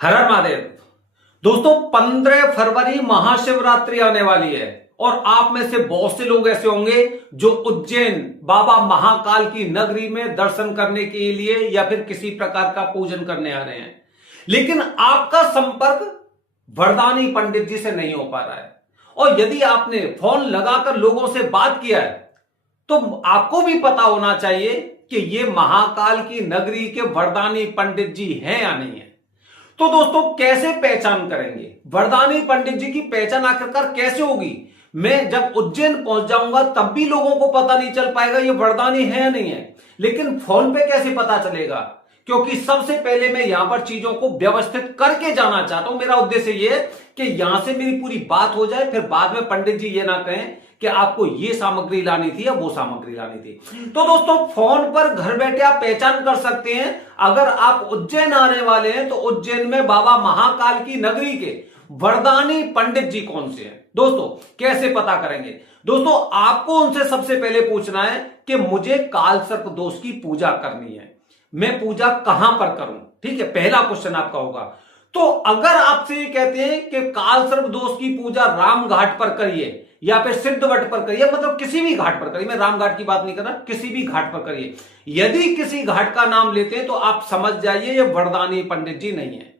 हर हर महादेव। दोस्तों 15 फरवरी महाशिवरात्रि आने वाली है और आप में से बहुत से लोग ऐसे होंगे जो उज्जैन बाबा महाकाल की नगरी में दर्शन करने के लिए या फिर किसी प्रकार का पूजन करने आ रहे हैं, लेकिन आपका संपर्क वरदानी पंडित जी से नहीं हो पा रहा है। और यदि आपने फोन लगाकर लोगों से बात किया है तो आपको भी पता होना चाहिए कि ये महाकाल की नगरी के वरदानी पंडित जी हैं या नहीं है। तो दोस्तों कैसे पहचान करेंगे, वरदानी पंडित जी की पहचान आखिरकार कैसे होगी? मैं जब उज्जैन पहुंच जाऊंगा तब भी लोगों को पता नहीं चल पाएगा ये वरदानी है या नहीं है, लेकिन फोन पे कैसे पता चलेगा? क्योंकि सबसे पहले मैं यहां पर चीजों को व्यवस्थित करके जाना चाहता हूं। मेरा उद्देश्य ये है कि यहां से मेरी पूरी बात हो जाए, फिर बाद में पंडित जी ये ना कहें कि आपको ये सामग्री लानी थी या वो सामग्री लानी थी। तो दोस्तों फोन पर घर बैठे आप पहचान कर सकते हैं। अगर आप उज्जैन आने वाले हैं तो उज्जैन में बाबा महाकाल की नगरी के वरदानी पंडित जी कौन से हैं। दोस्तों कैसे पता करेंगे? दोस्तों आपको उनसे सबसे पहले पूछना है कि मुझे काल सर्प दोष की पूजा करनी है, मैं पूजा कहां पर करूं? ठीक है, पहला क्वेश्चन आपका होगा। तो अगर आपसे ये कहते हैं कि काल सर्प दोष की पूजा राम घाट पर करिए या फिर सिद्धवट पर करिए, मतलब किसी भी घाट पर करिए, मैं राम घाट की बात नहीं कर रहा, किसी भी घाट पर करिए। यदि किसी घाट का नाम लेते हैं तो आप समझ जाइए ये वरदानी पंडित जी नहीं है,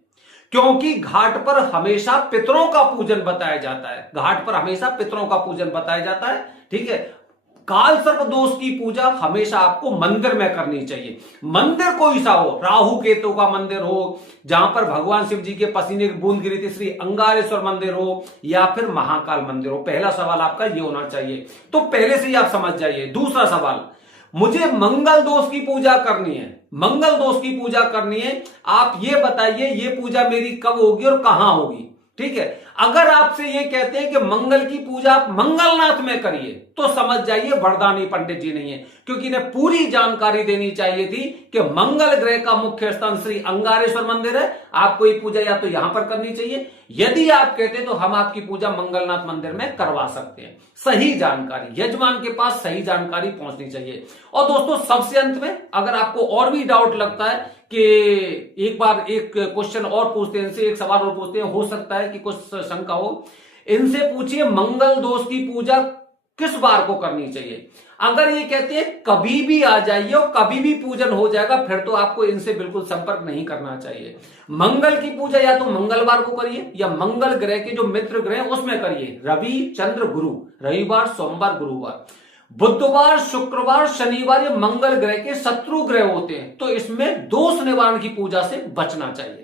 क्योंकि घाट पर हमेशा पितरों का पूजन बताया जाता है। घाट पर हमेशा पितरों का पूजन बताया जाता है। ठीक है, काल सर्प दोष की पूजा हमेशा आपको मंदिर में करनी चाहिए। मंदिर कोई सा हो, राहु केतु का मंदिर हो, जहां पर भगवान शिव जी के पसीने की बूंद गिरी थी, श्री अंगारेश्वर मंदिर हो या फिर महाकाल मंदिर हो। पहला सवाल आपका ये होना चाहिए, तो पहले से ही आप समझ जाइए। दूसरा सवाल, मुझे मंगल दोष की पूजा करनी है, मंगल दोष की पूजा करनी है, आप ये बताइए ये पूजा मेरी कब होगी और कहां होगी? ठीक है, अगर आपसे ये कहते हैं कि मंगल की पूजा आप मंगलनाथ में करिए तो समझ जाइए वरदानी पंडित जी नहीं है, क्योंकि इन्हें पूरी जानकारी देनी चाहिए थी कि मंगल ग्रह का मुख्य स्थान श्री अंगारेश्वर मंदिर है, आपको ये पूजा या तो यहां पर करनी चाहिए। यदि आप कहते हैं तो हम आपकी पूजा मंगलनाथ मंदिर में करवा सकते हैं। सही जानकारी यजमान के पास सही जानकारी पहुंचनी चाहिए। और दोस्तों सबसे अंत में अगर आपको और भी डाउट लगता है कि एक बार एक क्वेश्चन और पूछते हैं, इनसे एक सवाल और पूछते हैं, हो सकता है कि कुछ शंका हो, इनसे पूछिए मंगल दोष की पूजा किस बार को करनी चाहिए। अगर ये कहते हैं कभी भी आ जाइए और कभी भी पूजन हो जाएगा, फिर तो आपको इनसे बिल्कुल संपर्क नहीं करना चाहिए। मंगल की पूजा या तो मंगलवार को करिए या मंगल ग्रह के जो मित्र ग्रह उसमें करिए, रवि चंद्र गुरु, रविवार सोमवार गुरुवार। बुधवार शुक्रवार शनिवार ये मंगल ग्रह के शत्रु ग्रह होते हैं, तो इसमें दोष निवारण की पूजा से बचना चाहिए।